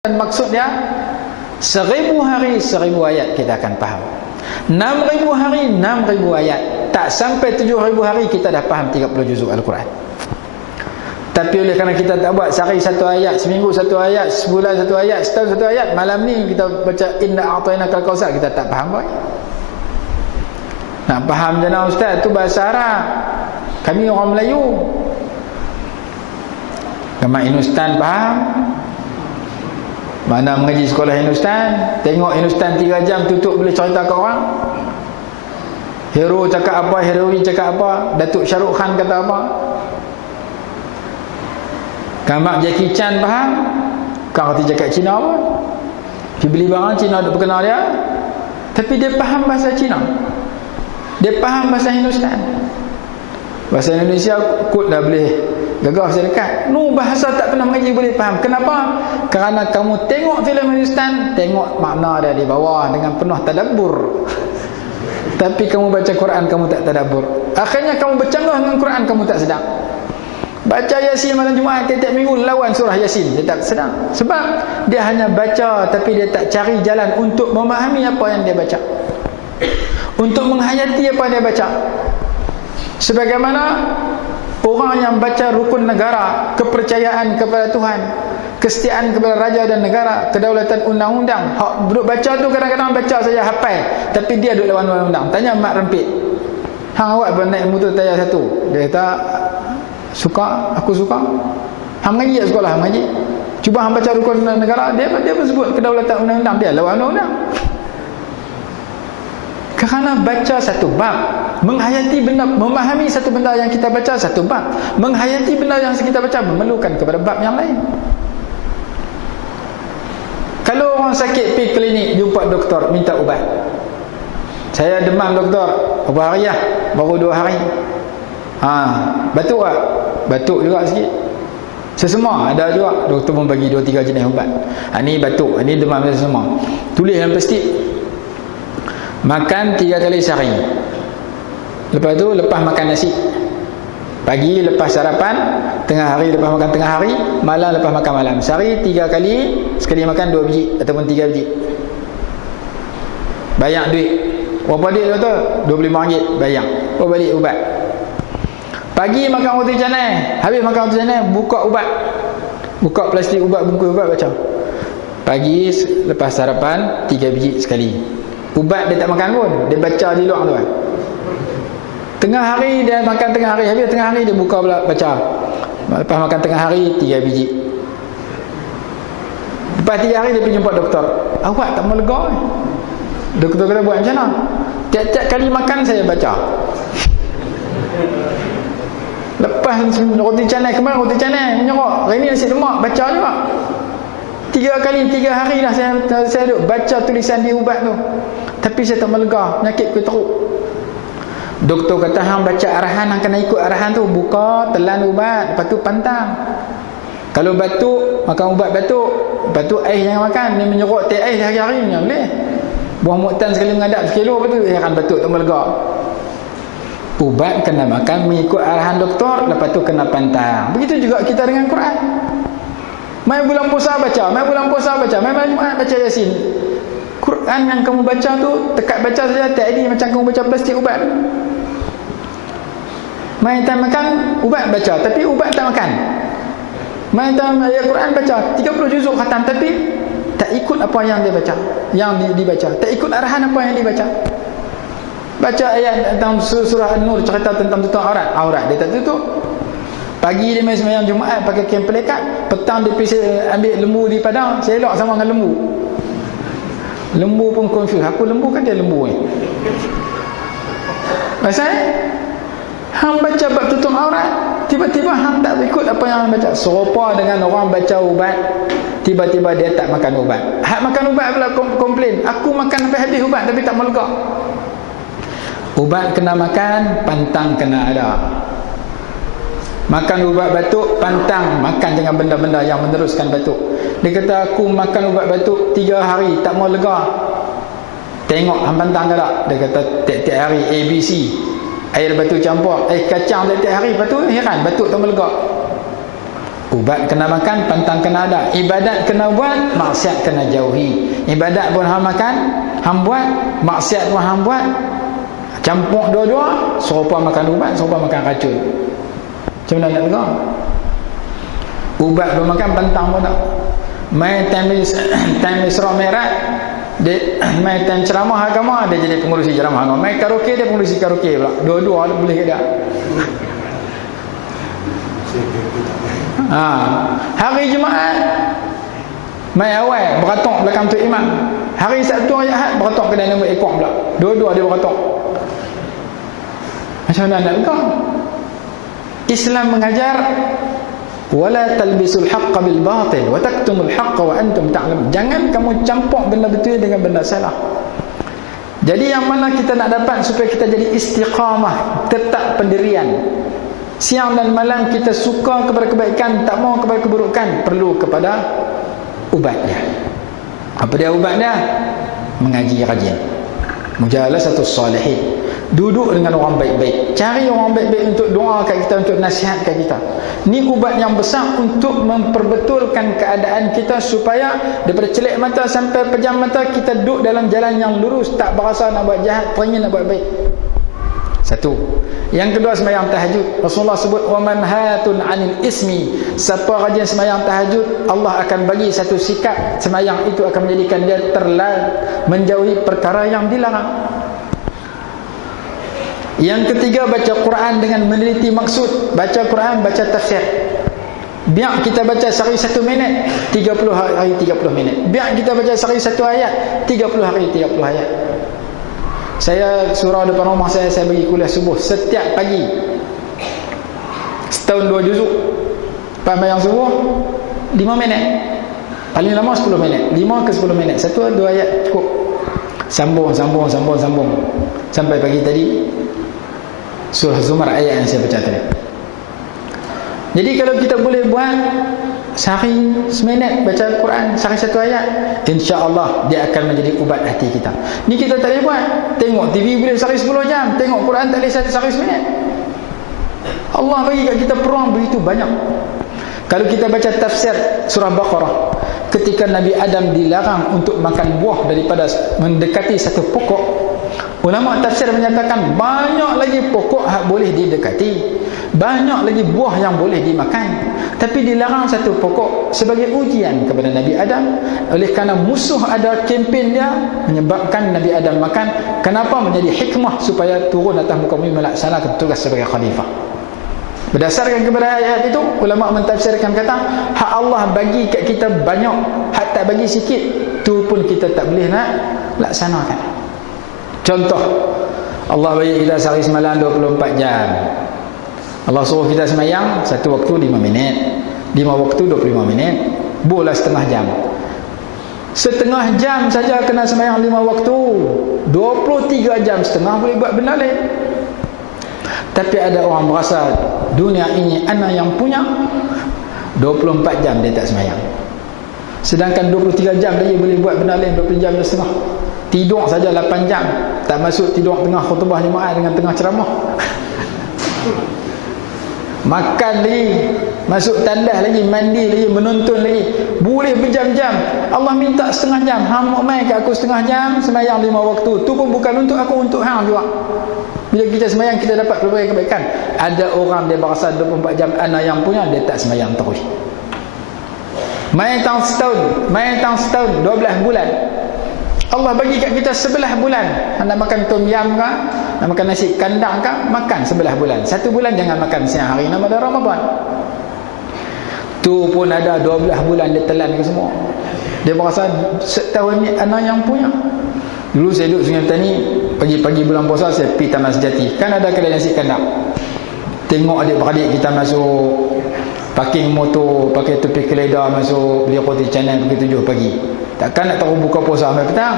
Dan maksudnya 1000 hari 1000 ayat kita akan faham. 6000 hari 6000 ayat. Tak sampai 7000 hari kita dah faham 30 juzuk Al-Quran. Tapi oleh kerana kita tak buat sehari satu ayat, seminggu satu ayat, sebulan satu ayat, setahun satu ayat, malam ni kita baca inna a'tainakal kautsar, kita tak faham baik. Nak faham je nak ustaz, tu bahasa Arab. Kami orang Melayu. Gamak Hindustan faham? Mana mengaji sekolah Hindustan, tengok Hindustan 3 jam tutup boleh cerita ke orang. Hero cakap apa, heroin cakap apa, Datuk Shahrukh Khan kata apa. Gamak Jackie Chan faham? Kau reti cakap Cina pun. Pergi beli barang Cina duk kenal dia. Tapi dia faham bahasa Cina. Dia faham bahasa Hindustan. Bahasa Indonesia kot dah boleh gagah saya dekat. No, bahasa tak pernah mengaji boleh faham. Kenapa? Kerana kamu tengok filem Hindustan, tengok makna dia di bawah dengan penuh tadabbur. Tapi kamu baca Quran kamu tak tadabbur. Akhirnya kamu bercanggah dengan Quran kamu tak sedar. Baca Yasin malam Jumaat tiap minggu lawan surah Yasin, dia tak sedar. Sebab dia hanya baca tapi dia tak cari jalan untuk memahami apa yang dia baca, untuk menghayati apa yang dia baca. Sebagaimana orang yang baca rukun negara, kepercayaan kepada Tuhan, kesetiaan kepada raja dan negara, kedaulatan undang-undang. Hak duduk baca tu kadang-kadang baca saja hafal, tapi dia duduk lawan undang-undang. Tanya Mak Rempit, hang awak naik motor tayar satu? Dia kata suka, aku suka. Hang mengaji kat sekolah, hang mengaji. Cuba hang baca rukun negara, dia pun sebut kedaulatan undang-undang, dia lawan undang-undang. Kerana baca satu bab, menghayati benda, memahami satu benda yang kita baca satu bab, menghayati benda yang kita baca memerlukan kepada bab yang lain. Kalau orang sakit pergi klinik jumpa doktor minta ubat. Saya demam doktor, berapa hari lah? Baru 2 hari. Batuk tak? Batuk juga sikit. Sesema ada juga. Doktor pun bagi 2-3 jenis ubat. Ni batuk, ni demam, sesema. Tulis dalam plastik. Makan 3 kali sehari. Lepas tu lepas makan nasi. Pagi lepas sarapan, tengah hari lepas makan tengah hari, malam lepas makan malam. Sehari 3 kali, sekali makan 2 biji ataupun 3 biji. Bayar duit. Berapa duit doktor? RM25 bayar. Balik ubat. Pagi makan roti canai, habis makan roti canai buka ubat. Buka plastik ubat, bungkus ubat baca. Pagi lepas sarapan 3 biji sekali. Ubat dia tak makan pun, dia baca di luar tu kan. Tengah hari dia makan tengah hari, habis tengah hari dia buka pula baca. Lepas makan tengah hari 3 biji. Lepas 3 hari dia pergi jumpa doktor. Awak tak mau lega ni. Doktor kata buat macam mana? Tiap-tiap kali makan saya baca. Lepas roti canai, kemarin roti canai menyerok, hari ni nasi lemak, baca juga. 3 kali 3 hari dah saya duduk baca tulisan di ubat tu. Tapi saya tak melega, penyakit ku teruk. Doktor kata hang baca arahan, hang kena ikut arahan tu. Buka, telan ubat, lepas tu pantang. Kalau batuk, makan ubat batuk. Lepas tu ais jangan makan. Ni menyerok teh ais hari-hari ni boleh. Buah muktan sekali mengadap sekilo, lepas tu akan batuk tak melega. Ubat kena makan mengikut arahan doktor, lepas tu kena pantang. Begitu juga kita dengan Quran. Mai bulan puasa baca, mai bulan puasa baca, mai malam Jumaat baca Yasin. Quran yang kamu baca tu tekat baca saja tak ada macam kamu baca plastik ubat. Mai time makan ubat baca, tapi ubat tak makan. Mai time ayat Quran baca 30 juzuk khatam, tapi tak ikut apa yang dia baca, yang dibaca, tak ikut arahan apa yang dibaca. Baca ayat tentang surah An-Nur cerita tentang tutup aurat dia tak tutup. Pagi dia main sembahyang Jumaat pakai kain pelikat, petang dia pergi ambil lembu di padang, selok sama dengan lembu. Lembu pun confuse, aku lembu kan dia lembu ni. Pasal hang baca bab tutup aurat, tiba-tiba hang tak ikut apa yang hang baca. Serupa dengan orang baca ubat, tiba-tiba dia tak makan ubat. Hak makan ubat pula komplain, aku makan sampai habis ubat tapi tak melega. Ubat kena makan, pantang kena ada. Makan ubat batuk, pantang makan dengan benda-benda yang meneruskan batuk. Dia kata aku makan ubat batuk 3 hari tak mau lega. Tengok hang pantang ke tak? Dia kata tiap-tiap hari ABC, air batuk campur, air kacang tiap-tiap hari. Lepas tu heran batuk tak mau lega. Ubat kena makan, pantang kena ada. Ibadat kena buat, maksiat kena jauhi. Ibadat pun hang makan, hang buat, maksiat pun hang buat. Campur dua-dua, serupa makan ubat, serupa makan racun. Macam mana nak dengar? Ubat pun makan, pantang pun tak. Main time Isra Mi'raj, dia main time ceramah agama, dia jadi pengurusi ceramah agama. Main karaoke, dia pengurusi karaoke pula. Dua-dua boleh ke tak? Hari Jumaat mai awal beratok belakang tu imam. Hari Sabtu hari Ahad beratok kedai nombor ekor pula. Dua-dua dia beratok. Macam mana nak dengar? Islam mengajar wala talbisul haqqa bil batil wa taktumul haqqa wa antum ta'lamun. Jangan kamu campur benda betul dengan benda salah. Jadi yang mana kita nak dapat supaya kita jadi istiqamah, tetap pendirian. Siang dan malam kita suka kepada kebaikan, tak mau kepada keburukan, perlu kepada ubatnya. Apa dia ubatnya? Mengaji rajin. Mujalasatus salihin. Duduk dengan orang baik-baik. Cari orang baik-baik untuk doa kat kita, untuk nasihatkan kita. Ni ubat yang besar untuk memperbetulkan keadaan kita supaya daripada celik mata sampai pejam mata kita duduk dalam jalan yang lurus, tak berasa nak buat jahat, teringin nak buat baik. Satu. Yang kedua, sembahyang tahajud. Rasulullah sebut wa manhatun 'anil ismi. Siapa rajin sembahyang tahajud, Allah akan bagi satu sikap. Sembahyang itu akan menjadikan dia menjauhi perkara yang dilarang. Yang ketiga, baca Quran dengan meneliti maksud. Baca Quran, baca tafsir. Biar kita baca sehari 1 minit, 30 hari 30 minit. Biar kita baca sehari 1 ayat, 30 hari 30 ayat. Saya surau depan rumah saya bagi kuliah subuh setiap pagi. Setahun 2 juzuk. Sembahyang subuh 5 minit. Paling lama 10 minit. 5 ke 10 minit. 1-2 ayat cukup. Sambung sampai pagi tadi surah Zumar ayat yang saya baca tadi. Jadi kalau kita boleh buat sehari seminit baca Quran, sehari 1 ayat, insya-Allah dia akan menjadi ubat hati kita. Ni kita tak boleh buat. Tengok TV boleh sehari 10 jam, tengok Quran tak boleh sehari seminit. Allah bagi kat kita peluang begitu banyak. Kalau kita baca tafsir surah Baqarah, ketika Nabi Adam dilarang untuk makan buah daripada mendekati satu pokok, ulama tafsir menyatakan banyak lagi pokok yang boleh didekati, banyak lagi buah yang boleh dimakan, tapi dilarang satu pokok sebagai ujian kepada Nabi Adam. Oleh kerana musuh ada kempen dia, menyebabkan Nabi Adam makan. Kenapa? Menjadi hikmah supaya turun atas muka bumi melaksanakan tugas sebagai khalifah. Berdasarkan kepada ayat itu, ulama mentafsirkan kata, hak Allah bagi kat kita banyak, hak tak bagi sikit, tu pun kita tak boleh nak laksanakan. Contoh, Allah bagi kita sehari semalam 24 jam. Allah suruh kita semayang satu waktu 5 minit, 5 waktu 25 minit, boleh setengah jam. Setengah jam saja kena semayang 5 waktu, 23 jam setengah boleh buat benda lain. Tapi ada orang merasa dunia ini ana yang punya, 24 jam dia tak semayang. Sedangkan 23 jam dia boleh buat benda lain, 20 jam dan setengah. Tidur saja 8 jam, tak masuk tidur tengah khutbah jemaah dengan tengah ceramah. Makan lagi, masuk tandas lagi, mandi lagi, menonton lagi, boleh berjam-jam. Allah minta setengah jam, hang mau main kat aku setengah jam, semayang 5 waktu. Tu pun bukan untuk aku, untuk hang juga. Bila kita semayang, kita dapat pelbagai kebaikan. Ada orang dia berasa 24 jam ana yang punya, dia tak semayang terus. Main tahun setahun, 12 bulan. Allah bagi kat kita 11 bulan. Nak makan tom yam ke, nak makan nasi kandang ke, makan 11 bulan. 1 bulan jangan makan siang hari nama dah Ramadan. Tu pun ada 12 bulan dia telan ke semua. Dia berasa setahun ni ana yang punya. Dulu saya duduk Sungai Petani, pagi-pagi bulan puasa saya pergi Taman Sejati. Kan ada kedai nasi kandang. Tengok adik-beradik kita masuk, parking motor, pakai topi keledar, masuk beli roti canai pukul 7 pagi. Takkan nak tahu buka puasa sampai petang.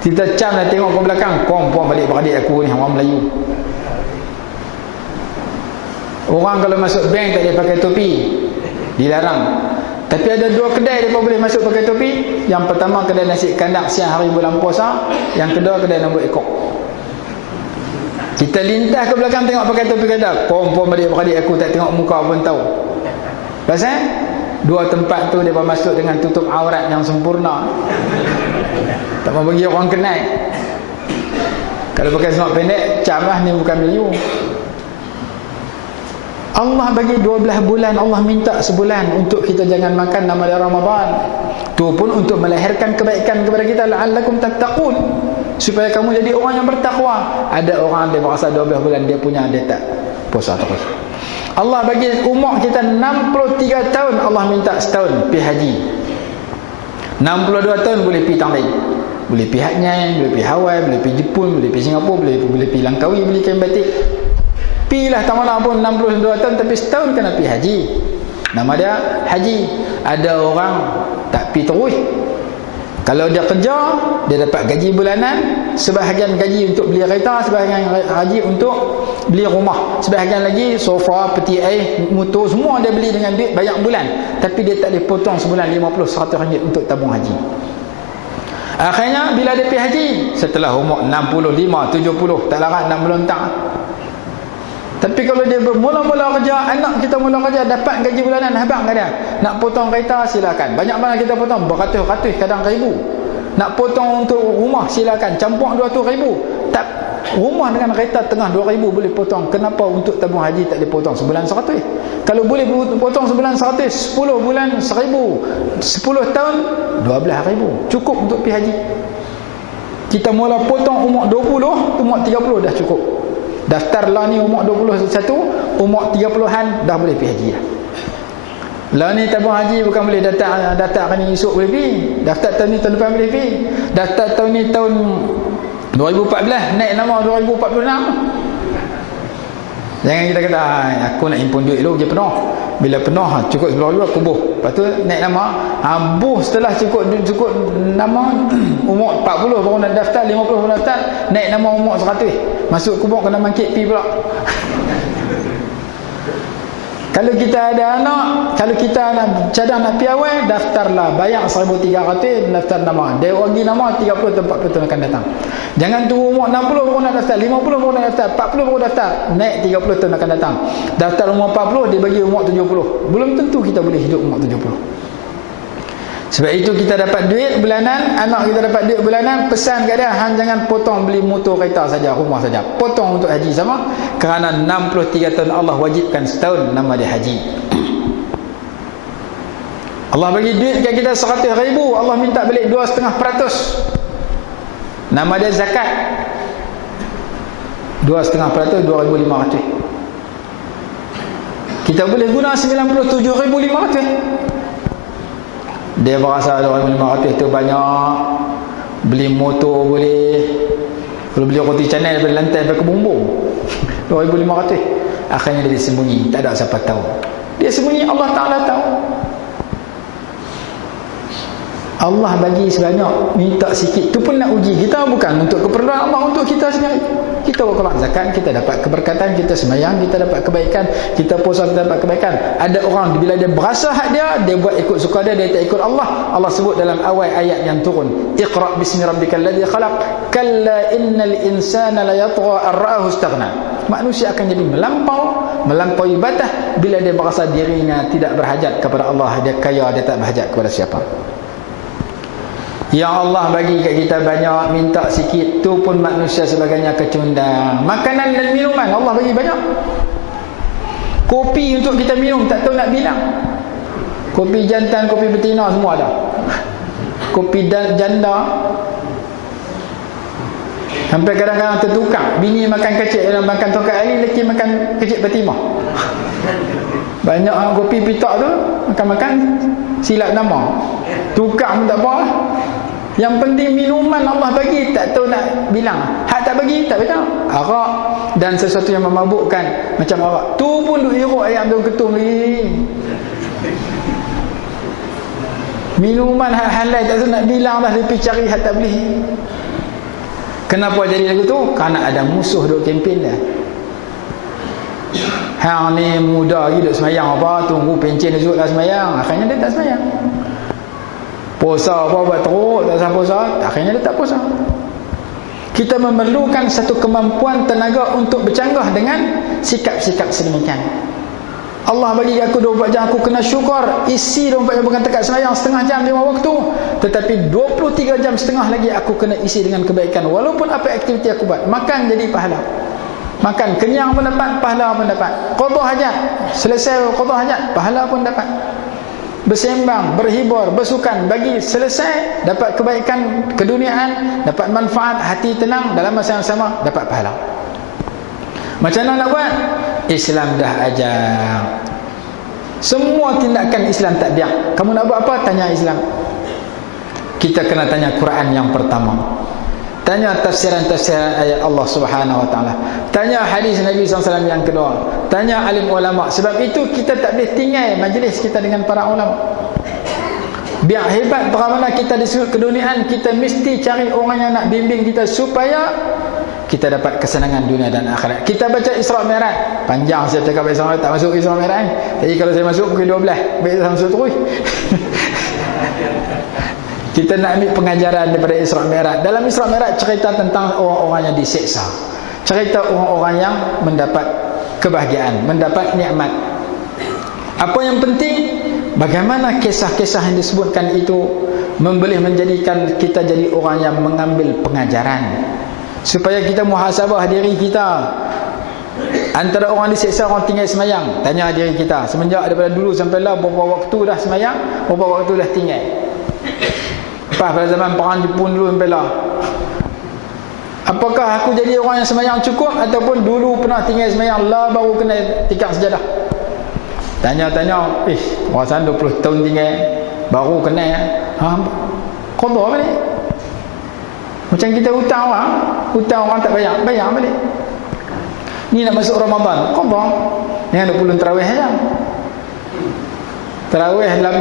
Kita cam dah tengok ke belakang, kompon adik-beradik aku ni orang Melayu. Orang kalau masuk bank tak boleh pakai topi, dilarang. Tapi ada 2 kedai mereka boleh masuk pakai topi. Yang pertama kedai nasi kandang siang hari bulan puasa, yang kedua kedai nombor ekor. Kita lintas ke belakang tengok pakai topi kata, pom-pom adik-beradik aku tak tengok muka pun tahu. Pasal dua tempat tu dia masuk dengan tutup aurat yang sempurna. Tak mau bagi orang kenal. Kalau pakai semak pendek, camlah ni bukan Melayu. Allah bagi 12 bulan, Allah minta sebulan untuk kita jangan makan nama dia Ramadan. Tu pun untuk melahirkan kebaikan kepada kita, la'allakum tattaqun, supaya kamu jadi orang yang bertakwa. Ada orang dia berasa 12 bulan dia punya, dia tak puasa terus. Allah bagi umur kita 63 tahun, Allah minta setahun pergi haji. 62 tahun boleh pergi Tanglin, boleh pergi Hatnyai, boleh pergi Hawaii, boleh pergi Jepun, boleh pergi Singapura, boleh pergi Langkawi, beli kain batik. Pilah tak mana pun 62 tahun, tapi setahun kena pergi haji. Nama dia haji. Ada orang tak pergi terus. Kalau dia kerja, dia dapat gaji bulanan, sebahagian gaji untuk beli kereta, sebahagian gaji untuk beli rumah, sebahagian lagi sofa, peti air, motor, semua dia beli dengan duit banyak bulan. Tapi dia tak boleh potong sebulan 50-100 ringgit untuk tabung haji. Akhirnya bila dia pergi haji, setelah umur 65, 70, tak larat 60 tahun. Tapi kalau dia mula-mula kerja, anak kita mula kerja dapat gaji bulanan, habang ke dia. Nak potong kereta silakan. Banyak mana kita potong? Beratus-ratus, kadang ribu. Nak potong untuk rumah silakan. Campur 200,000. Tak, rumah dengan kereta tengah 2,000 boleh potong. Kenapa untuk tabung haji tak boleh potong sebulan 100? Kalau boleh potong sebulan 100, 10 bulan 1,000, 10 tahun 12,000. Cukup untuk pergi haji. Kita mula potong umur 20, umur 30 dah cukup. Daftar lah ni umur 21, umur 30-an dah boleh pergi haji dah. Lah ni tabung haji bukan boleh daftar ni esok boleh pergi. Daftar tahun ni tahun depan boleh pergi. Daftar tahun ni tahun 2014 naik nama 2046. Jangan kita kata aku nak impun duit dulu je penuh. Bila penuh cukup sebelah dulu aku buh. Lepas tu naik nama, buh setelah cukup nama umur 40 baru nak daftar, 50 baru daftar, naik nama umur 100. Masuk kubur kena mangkit pi pula. Kalau kita ada anak, kalau kita nak cadang nak piawai, daftarlah, bayar 1,300 daftar nama. Dia bagi nama 30 atau 40 tahun akan datang. Jangan tunggu umur 60 baru nak daftar, 50 baru nak daftar, 40 baru daftar, naik 30 tahun akan datang. Daftar umur 40 dia bagi umur 70. Belum tentu kita boleh hidup umur 70. Sebab itu kita dapat duit bulanan, anak kita dapat duit bulanan, pesan kat dia, hang jangan potong beli motor kereta saja, rumah saja. Potong untuk haji sama, kerana 63 tahun Allah wajibkan setahun nama dia haji. Allah bagi duit kat kita 100,000, Allah minta balik 2,5%. Nama dia zakat. 2,5%, 2,500. Kita boleh guna 97,500. Dia berasa 2,500 tu banyak. Beli motor boleh. Kalau beli roti canai daripada lantai sampai ke bumbung 2,500. Akhirnya dia sembunyi, tak ada siapa tahu. Dia sembunyi, Allah Ta'ala tahu. Allah bagi sebanyak, minta sikit. Tu pun nak uji kita, bukan untuk keperluan Allah, untuk kita sendiri. Kita berkeluar zakat, kita dapat keberkatan. Kita sembahyang, kita dapat kebaikan. Kita puasa, kita dapat kebaikan. Ada orang bila dia berasa hak dia buat ikut suka dia tak ikut Allah. Allah sebut dalam awal ayat yang turun, Iqra' bismi rabbikal ladzi khalaq, kalla innal insana la yatgha an ra'ahu istaghna. Manusia akan jadi melampaui batas bila dia berasa dirinya tidak berhajat kepada Allah. Dia kaya, dia tak berhajat kepada siapa. Yang Allah bagi kat kita banyak, minta sikit, tu pun manusia sebagainya kecundang. Makanan dan minuman Allah bagi banyak. Kopi untuk kita minum, tak tahu nak bilang. Kopi jantan, kopi betina semua ada. Kopi janda. Sampai kadang-kadang tertukar, bini makan kecil dalam makan tongkat ali, lelaki makan kecil Fatimah. Banyak kopi pitak tu makan-makan silap nama. Tukar pun tak apa. Yang penting minuman Allah bagi, tak tahu nak bilang. Hak tak bagi, tak betul. Arak dan sesuatu yang memabukkan macam arak, tu pun duk iruk ayam daun ketum lagi. Minuman hak halal tak tahu nak bilang dah, lebih cari hak tak boleh. Kenapa jadi lagu tu? Kerana ada musuh duk kempen dah. Hang ni muda lagi duk semayang apa, tunggu pencen duk lah semayang. Akhirnya dia tak semayang. Puasa apa buat teruk, tak sah puasa, akhirnya dia tak puasa. Kita memerlukan satu kemampuan tenaga untuk bercanggah dengan sikap-sikap sedemikian. Allah bagi aku 24 jam, aku kena syukur. Isi 24 jam, bukan tekat sembahyang setengah jam 5 waktu, tetapi 23 jam setengah lagi aku kena isi dengan kebaikan. Walaupun apa aktiviti aku buat. Makan jadi pahala, makan kenyang pun dapat, pahala pun dapat. Qada hajat, selesai qada hajat, pahala pun dapat. Bersembang, berhibur, bersukan, bagi selesai, dapat kebaikan keduniaan, dapat manfaat, hati tenang, dalam masa yang sama dapat pahala. Macam mana nak buat? Islam dah ajar. Semua tindakan Islam tak biar. Kamu nak buat apa? Tanya Islam. Kita kena tanya Quran yang pertama, tanya tafsiran-tafsiran ayat Allah Subhanahu Wa Taala, tanya hadis Nabi SAW yang kedua, tanya alim ulama. Sebab itu kita tak boleh tinggal majlis kita dengan para ulama. Biar hebat bagaimana kita di sudut keduniaan, kita mesti cari orang yang nak bimbing kita supaya kita dapat kesenangan dunia dan akhirat. Kita baca Isra Mi'raj, panjang saya cakap Isra Mi'raj, tak masuk Isra Mi'raj. Jadi kalau saya masuk pukul 12, baik langsung terus. Kita nak ambil pengajaran daripada Isra Mi'raj. Dalam Isra Mi'raj cerita tentang orang-orang yang disiksa, cerita orang-orang yang mendapat kebahagiaan, mendapat nikmat. Apa yang penting, bagaimana kisah-kisah yang disebutkan itu boleh menjadikan kita jadi orang yang mengambil pengajaran, supaya kita muhasabah diri kita. Antara orang disiksa, orang tinggal semayang, tanya diri kita, semenjak daripada dulu sampai lah berapa waktu dah semayang, berapa waktu dah tinggal. Lepas pada zaman perang Jepun dulu sampai lah, apakah aku jadi orang yang semayang cukup, ataupun dulu pernah tinggal semayang lah baru kena tikar sejadah? Tanya-tanya, orang 20 tahun tinggal baru kena qada balik. Macam kita hutang orang tak bayar balik. Ni nak masuk Ramadan, qada dengan 20 tarawih saja. Tarawih dalam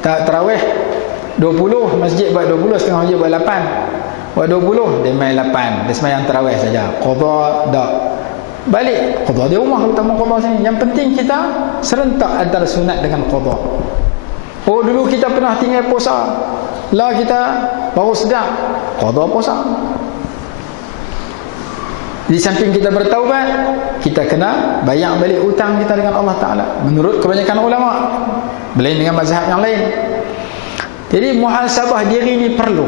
tarawih 20, masjid buat 20, setengah masjid buat 8. Buat 20, dia main 8, dia semayang tarawih saja. Qada dak. Balik qada di rumah, utama qada sini. Yang penting kita serentak antara sunat dengan qada. Oh, dulu kita pernah tinggal puasa, lah kita baru sedar qada puasa. Di samping kita bertaubat, kita kena bayar balik hutang kita dengan Allah Ta'ala, menurut kebanyakan ulama, berlain dengan mazhab yang lain. Jadi muhasabah diri ni perlu.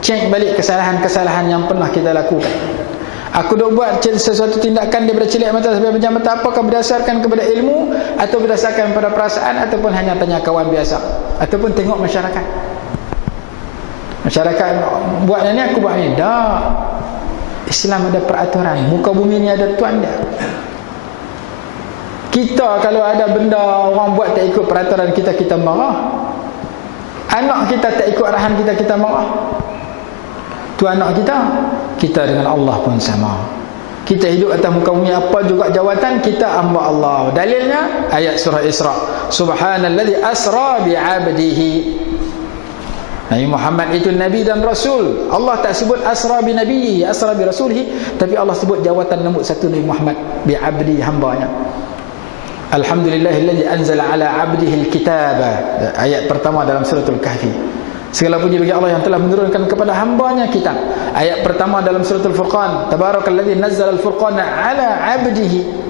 Cek balik kesalahan-kesalahan yang pernah kita lakukan. Aku dah buat sesuatu tindakan daripada cilik mata sampai pejam mata, apakah berdasarkan kepada ilmu, atau berdasarkan pada perasaan, ataupun hanya tanya kawan biasa, ataupun tengok masyarakat. Masyarakat buat ni, aku buat ni. Tak. Islam ada peraturan. Muka bumi ni ada tuan dia. Kita kalau ada benda orang buat tak ikut peraturan kita, kita marah. Anak kita tak ikut arahan kita, kita marah. Tu anak kita dengan Allah pun sama. Kita hidup atas muka bumi, apa juga jawatan kita, hamba Allah. Dalilnya ayat surah Isra, subhanalladzi asra bi'abdihi. Nabi Muhammad itu Nabi dan Rasul. Allah tak sebut asra bi nabiyhi, asra bi rasulihi, tapi Allah sebut jawatan nombor 1 Nabi Muhammad, bi abdi, hambanya. Alhamdulillahilladzi anzala ala abdihi alkitaba, ayat pertama dalam suratul Kahfi. Segala puji bagi Allah yang telah menurunkan kepada hambanya kitab. Ayat pertama dalam suratul Furqan, tabarakalladzi nazzala al-furqana ala abdihi.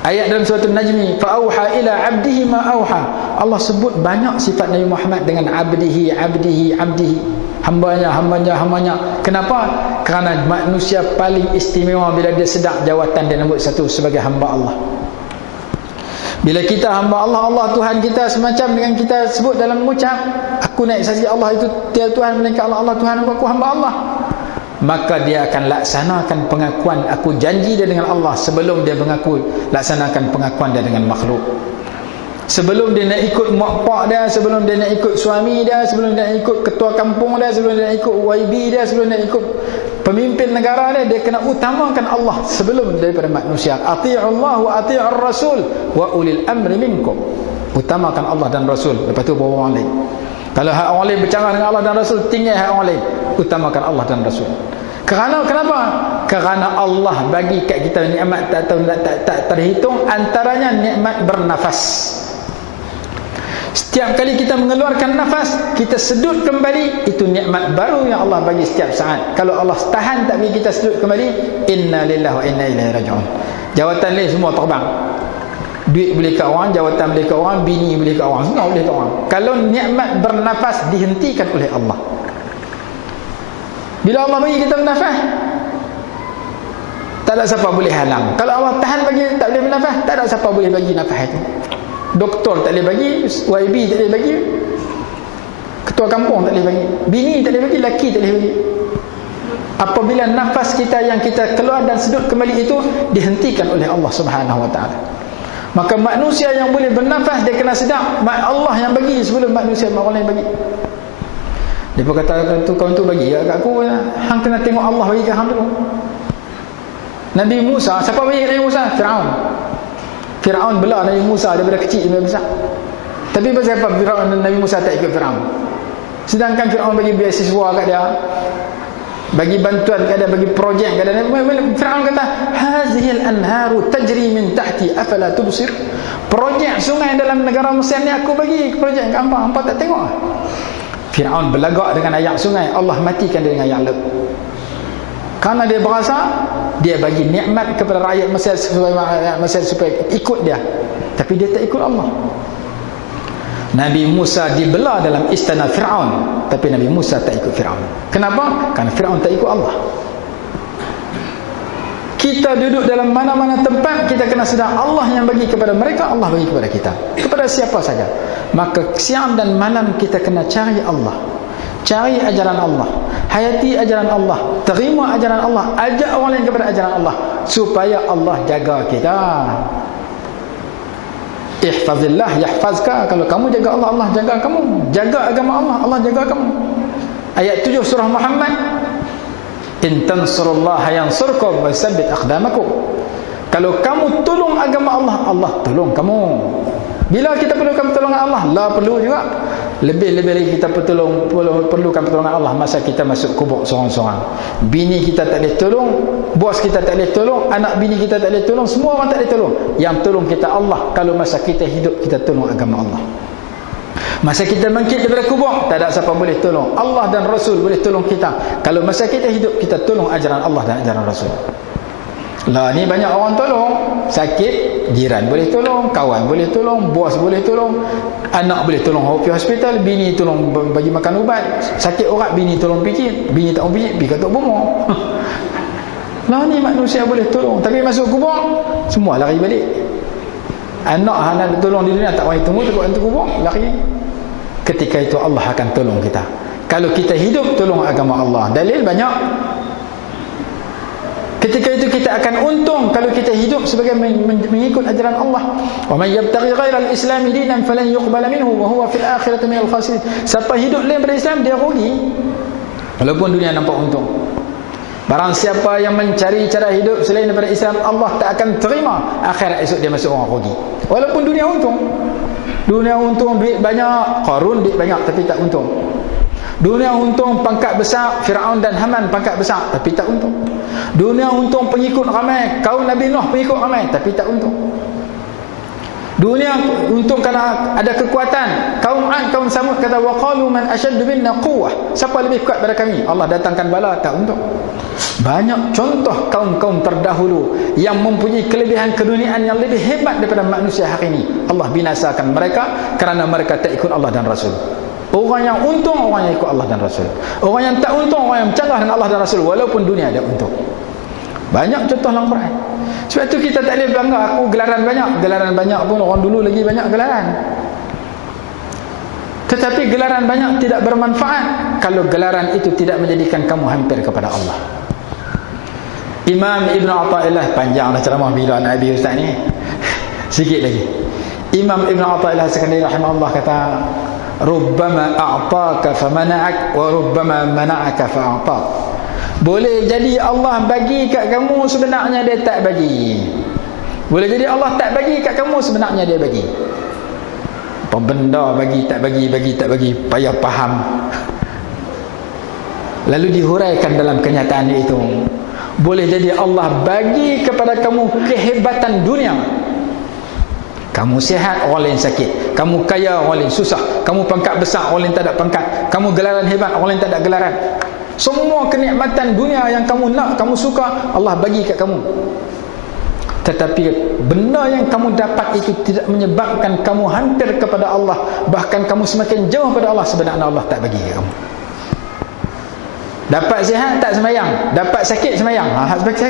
Ayat dalam suratul Najmi, fa auha ila abdihi ma auha. Allah sebut banyak sifat Nabi Muhammad dengan abdihi, hambanya. Kenapa? Kerana manusia paling istimewa bila dia sedar jawatan dia nombor 1 sebagai hamba Allah. Bila kita hamba Allah, Allah Tuhan kita, semacam dengan kita sebut dalam mengucap, aku naik saksi Allah itu tiada Tuhan melainkan Allah, Allah Tuhan aku hamba Allah. Maka dia akan laksanakan pengakuan aku janji dia dengan Allah sebelum dia mengaku laksanakan pengakuan dia dengan makhluk. Sebelum dia nak ikut mak pak dia, sebelum dia nak ikut suami dia, sebelum dia nak ikut ketua kampung dia, sebelum dia nak ikut YB dia, sebelum dia nak ikut pemimpin negara dia, dia kena utamakan Allah sebelum daripada manusia. Ati'ullah wa ati'ur rasul wa ulil amri minkum. Utamakan Allah dan Rasul, lepas tu bawa orang lain. Kalau hak orang lain bercanggah dengan Allah dan Rasul, tinggal hak orang lain. Utamakan Allah dan Rasul. Kenapa? Kerana Allah bagi kat kita nikmat tak terhitung, antaranya nikmat bernafas. Setiap kali kita mengeluarkan nafas, kita sedut kembali, itu nikmat baru yang Allah bagi setiap saat. Kalau Allah tahan tak bagi kita sedut kembali, inna lillahi wa inna ilaihi raji'un. Jawatan lain semua terbang. Duit boleh kat orang, jawatan boleh kat orang, bini boleh kat orang, semua boleh kat orang. Kalau nikmat bernafas dihentikan oleh Allah. Bila Allah bagi kita bernafas, tak ada siapa boleh halang. Kalau Allah tahan bagi tak boleh bernafas, tak ada siapa boleh bagi nafas itu. Doktor tak boleh bagi, YB tak boleh bagi, ketua kampung tak boleh bagi, bini tak boleh bagi, laki tak boleh bagi. Apabila nafas kita yang kita keluar dan sedut kembali itu dihentikan oleh Allah Subhanahu wa taala, maka manusia yang boleh bernafas dia kena sedar Allah yang bagi sebelum manusia orang lain bagi. Dia pun kata kawan tu bagi kat aku, hang kena tengok Allah bagi kat hang dulu. Nabi Musa, siapa bagi Nabi Musa? Firaun bela Nabi Musa daripada kecil sampai besar. Tapi pasal apa Firaun dan Nabi Musa tak ikut Firaun? Sedangkan Firaun bagi beasiswa kat dia, bagi bantuan kat dia, bagi projek kat dia. Firaun kata, "Hazihil anharu tajri min tahti afala tubsir?" Projek sungai dalam negara Mesir ni aku bagi projek kat hangpa tak tengok. Firaun berlagak dengan ayat sungai, Allah matikan dia dengan ayat laut. Karena dia berasa dia bagi nikmat kepada rakyat Mesir supaya ikut dia, tapi dia tak ikut Allah. Nabi Musa dibela dalam istana Firaun, tapi Nabi Musa tak ikut Firaun. Kenapa? Karena Firaun tak ikut Allah. Kita duduk dalam mana-mana tempat, kita kena sedar Allah yang bagi kepada mereka, Allah bagi kepada kita, kepada siapa saja. Maka siang dan malam kita kena cari Allah, cari ajaran Allah, hayati ajaran Allah, terima ajaran Allah, ajak orang lain kepada ajaran Allah, supaya Allah jaga kita. Ihfazillah yahfazka. Kalau kamu jaga Allah, Allah jaga kamu. Jaga agama Allah, Allah jaga kamu. Ayat 7 surah Muhammad, in tansurullaha yansurkum wa yusabbit aqdamakum. Kalau kamu tolong agama Allah, Allah tolong kamu. Bila kita perlukan pertolongan Allah, la perlu juga. Lebih-lebih lagi kita perlukan pertolongan Allah masa kita masuk kubur seorang-seorang. Bini kita tak boleh tolong, bos kita tak boleh tolong, anak bini kita tak boleh tolong, semua orang tak boleh tolong. Yang tolong kita Allah. Kalau masa kita hidup, kita tolong agama Allah. Masa kita bangkit daripada kubur, tak ada siapa boleh tolong. Allah dan Rasul boleh tolong kita. Kalau masa kita hidup, kita tolong ajaran Allah dan ajaran Rasul. Lah ni banyak orang tolong. Sakit, jiran boleh tolong, kawan boleh tolong, bos boleh tolong, anak boleh tolong pergi hospital, bini tolong bagi makan ubat. Sakit orang, bini tolong pijit, bini tak mau pijit, pergi katuk bomoh. Lah ni manusia boleh tolong, tapi masuk kubur semua lari balik. Anak nak tolong di dunia tak mahu tunggu, takut hantu kubur, lari. Ketika itu Allah akan tolong kita. Kalau kita hidup, tolong agama Allah. Dalil banyak. Ketika itu kita akan untung kalau kita hidup sebagai mengikut ajaran Allah. Wa may yabtaghi ghayra al-islam dinan falan yuqbala minhu wa huwa fil akhirati minal khasirin. Siapa hidup lain daripada Islam, dia rugi walaupun dunia nampak untung. Barang siapa yang mencari cara hidup selain daripada Islam, Allah tak akan terima. Akhirat esok dia masuk orang rugi walaupun dunia untung. Dunia untung duit banyak, Qarun duit banyak tapi tak untung. Dunia untung pangkat besar, Firaun dan Haman pangkat besar tapi tak untung. Dunia untung pengikut ramai, kaum Nabi Nuh pengikut ramai tapi tak untung. Dunia untung kerana ada kekuatan. Kaum Ad, kaum Samud kata waqalu man ashaddu minna quwwah. Siapa lebih kuat daripada kami? Allah datangkan bala, tak untung. Banyak contoh kaum-kaum terdahulu yang mempunyai kelebihan keduniaan yang lebih hebat daripada manusia hari ini. Allah binasakan mereka kerana mereka tak ikut Allah dan Rasul. Orang yang untung, orang yang ikut Allah dan Rasul. Orang yang tak untung, orang yang bercanggah dengan Allah dan Rasul walaupun dunia dia untung. Banyak contoh dalam Quran. Sebab tu kita tak boleh bangga aku gelaran banyak. Gelaran banyak pun orang dulu lagi banyak gelaran. Tetapi gelaran banyak tidak bermanfaat kalau gelaran itu tidak menjadikan kamu hampir kepada Allah. Imam Ibn Atha'illah, panjang dah ceramah bila nak habis ustaz ni. Sikit lagi. Imam Ibn Atha'illah As-Sakandari rahimahullah kata, rubbama a'taka famana'ak wa rubbama mana'aka fa'atak. Boleh jadi Allah bagi kat kamu, sebenarnya dia tak bagi. Boleh jadi Allah tak bagi kat kamu, sebenarnya dia bagi. Apa benda bagi tak bagi, bagi tak bagi, payah faham. Lalu dihuraikan dalam kenyataan itu. Boleh jadi Allah bagi kepada kamu kehebatan dunia, Kamu sihat, orang lain sakit. Kamu kaya, orang lain susah. Kamu pangkat besar, orang lain tak ada pangkat. Kamu gelaran hebat, orang lain tak ada gelaran. Semua kenikmatan dunia yang kamu nak, kamu suka, Allah bagi kat kamu. Tetapi benda yang kamu dapat itu tidak menyebabkan kamu hampir kepada Allah, bahkan kamu semakin jauh pada Allah. Sebenarnya Allah tak bagi kat kamu. Dapat sihat tak sembahyang, dapat sakit sembahyang.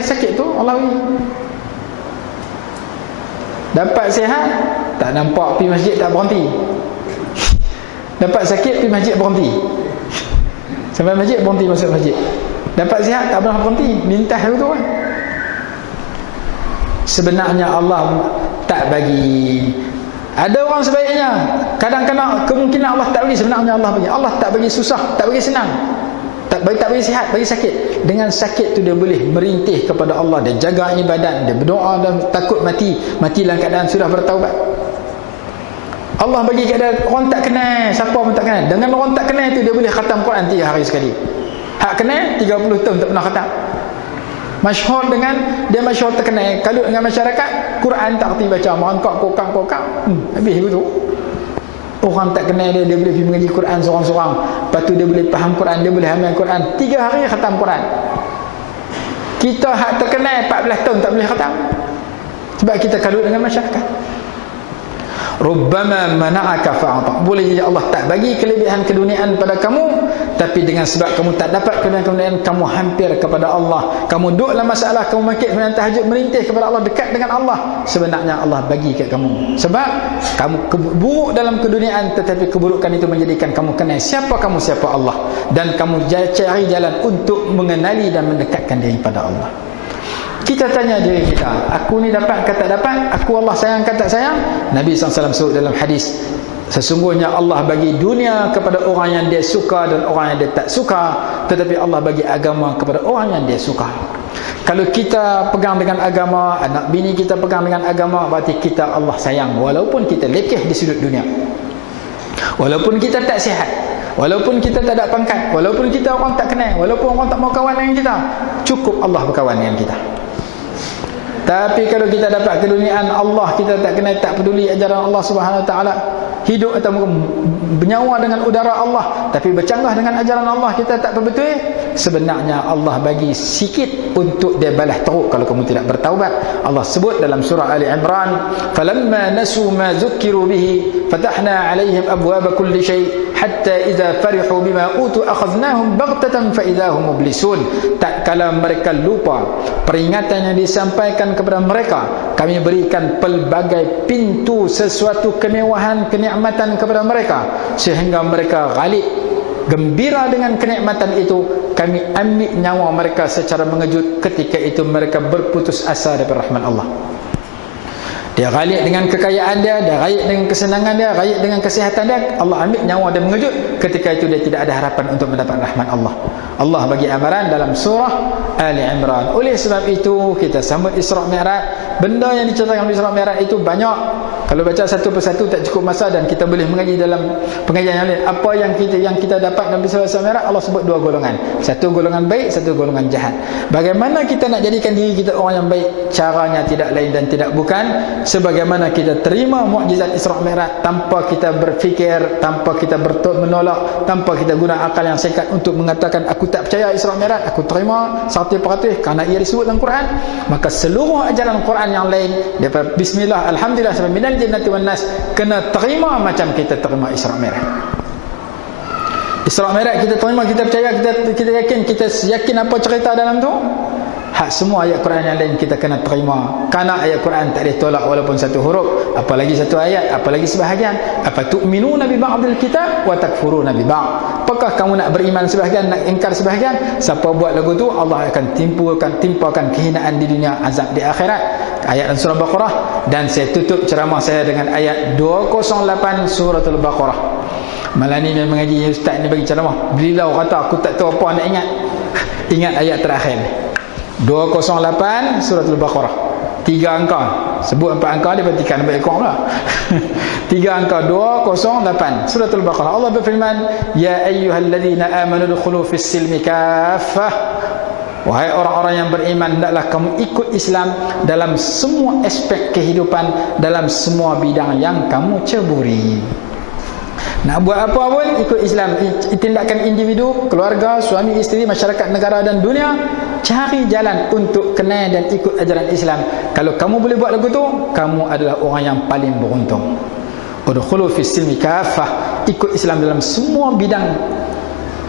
Sakit tu Allah bagi. Dapat sihat tak nampak pergi masjid tak berhenti. Dapat sakit pergi masjid berhenti. Sampai masjid berhenti masuk masjid. Dapat sihat tak pernah berhenti, minta tu kan. Sebenarnya Allah tak bagi. Ada orang sebaiknya, kadang-kadang kemungkinan Allah tak bagi, sebenarnya Allah bagi. Allah tak bagi susah, tak bagi senang, tak bagi sihat, bagi sakit. Dengan sakit tu dia boleh merintih kepada Allah, dia jaga ibadat, dia berdoa dan takut mati dalam keadaan sudah bertaubat. Allah bagi keadaan orang tak kenal, siapa pun tak kenal. Dengan orang tak kenal tu dia boleh khatam Quran 3 hari sekali. Hak kenal 30 tahun tak pernah khatam. Masyhur dengan dia, masyhur terkenal kalau dengan masyarakat, Quran tak kerti baca, merangkak kokang habis begitu. Orang tak kenal dia boleh pergi mengaji Quran seorang-seorang, lepas tu dia boleh faham Quran, dia boleh hamal Quran 3 hari khatam Quran. Kita hak terkenal 14 tahun tak boleh khatam, sebab kita kalut dengan masyarakat. Rubbama mana'aka fa'ata. Boleh jadi Allah tak bagi kelebihan keduniaan pada kamu, tapi dengan sebab kamu tak dapat kelebihan keduniaan, kamu hampir kepada Allah. Kamu duduk dalam masalah, kamu makit sembahyang tahajud, merintih kepada Allah, dekat dengan Allah. Sebenarnya Allah bagi kat kamu. Sebab kamu buruk dalam keduniaan, tetapi keburukan itu menjadikan kamu kenal siapa kamu, siapa Allah. Dan kamu cari jalan untuk mengenali dan mendekatkan diri pada Allah. Kita tanya diri kita, aku ni dapat ke tak dapat? Aku Allah sayang ke tak sayang? Nabi SAW sebut dalam hadis, sesungguhnya Allah bagi dunia kepada orang yang dia suka dan orang yang dia tak suka, tetapi Allah bagi agama kepada orang yang dia suka. Kalau kita pegang dengan agama, anak bini kita pegang dengan agama, berarti kita Allah sayang, walaupun kita lekeh di sudut dunia, walaupun kita tak sihat, walaupun kita tak ada pangkat, walaupun kita orang tak kenal, walaupun orang tak mau kawan dengan kita, cukup Allah berkawan dengan kita. Tapi kalau kita dapat keduniaan Allah, kita tak kenal, tak peduli ajaran Allah Subhanahu Wa Taala, hidup atau bernyawa dengan udara Allah, tapi bercanggah dengan ajaran Allah, kita tak betul, sebenarnya Allah bagi sikit untuk dia balas teruk kalau kamu tidak bertaubat. Allah sebut dalam surah Ali Imran, falamma nasu ma zukkiru bihi fatahna alaihim abwaaba kulli shay hatta idza farihu bima utu akhadnahum baghtatan fa idza hum mublisun. Tak kala mereka lupa peringatan yang disampaikan kepada mereka, kami berikan pelbagai pintu sesuatu kemewahan, kenikmatan kepada mereka, sehingga mereka ghalib, gembira dengan kenikmatan itu. Kami ambil nyawa mereka secara mengejut. Ketika itu mereka berputus asa daripada rahmat Allah. Dia ghalib dengan kekayaan dia, dia ghalib dengan kesenangan dia, ghalib dengan kesihatan dia, Allah ambil nyawa dia mengejut. Ketika itu dia tidak ada harapan untuk mendapat rahmat Allah. Allah bagi amaran dalam surah Ali Imran. Oleh sebab itu kita sambut Isra' Mi'raj. Benda yang diceritakan di Isra' Mi'raj itu banyak. Kalau baca satu persatu tak cukup masa, dan kita boleh mengaji dalam pengajian yang lain. Apa yang kita dapat dalam Isra' Mi'raj, Allah sebut dua golongan. Satu golongan baik, satu golongan jahat. Bagaimana kita nak jadikan diri kita orang yang baik? Caranya tidak lain dan tidak bukan sebagaimana kita terima mukjizat Isra' Mi'raj tanpa kita berfikir, tanpa kita menolak, tanpa kita guna akal yang sekat untuk mengatakan aku tak percaya Isra' Mi'raj, aku terima 100% kerana ia disebut dalam Quran. Maka seluruh ajaran Quran yang lain daripada bismillah, alhamdulillah sampai minal jannati wan nas kena terima macam kita terima Isra' Mi'raj. Isra' Mi'raj kita terima, kita percaya, kita yakin apa cerita dalam tu. Hak semua ayat Quran yang lain kita kena terima. Kerana ayat Quran tak boleh tolak walaupun satu huruf, apalagi satu ayat, apalagi sebahagian. Apa tu'minuna bi ba'dil kitab wa takfuruna bi ba'd? Apakah kamu nak beriman sebahagian, nak ingkar sebahagian? Siapa buat lagu tu, Allah akan timpakan kehinaan di dunia, azab di akhirat. Ayat surah Baqarah. Dan saya tutup ceramah saya dengan ayat 208 suratul Baqarah. Malam ni memang mengaji ustaz ni bagi ceramah, beliau kata aku tak tahu apa nak ingat ayat terakhir 208 suratul Baqarah. 3 angka, sebut 4 angka dia petikan baik ekor pula. 3 angka 208 suratul Baqarah. Allah berfirman, ya ayyuhalladzina amanu dukhulu fis silmi kaffah Wahai orang-orang yang beriman, hendaklah kamu ikut Islam dalam semua aspek kehidupan, dalam semua bidang yang kamu ceburi. Nak buat apa pun ikut Islam. Tindakan individu, keluarga, suami, isteri, masyarakat, negara dan dunia, cari jalan untuk kenal dan ikut ajaran Islam. Kalau kamu boleh buat lagu tu, kamu adalah orang yang paling beruntung. Udkhulu fis silmi kafah, ikut Islam dalam semua bidang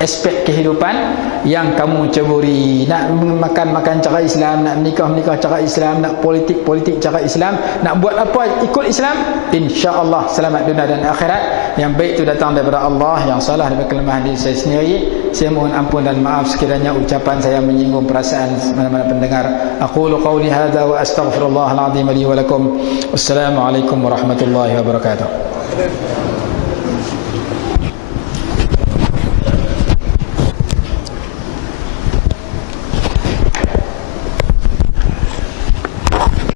aspek kehidupan yang kamu ceburi. Nak makan cara Islam, nak menikah cara Islam, nak politik cara Islam, nak buat apa ikut Islam, insya-Allah selamat dunia dan akhirat. Yang baik itu datang daripada Allah, yang salah daripada kelemahan diri saya sendiri. Saya mohon ampun dan maaf sekiranya ucapan saya menyinggung perasaan mana-mana pendengar. Aqulu qawli hadza wa astaghfirullahal azim li wa lakum. Wassalamualaikum warahmatullahi wabarakatuh.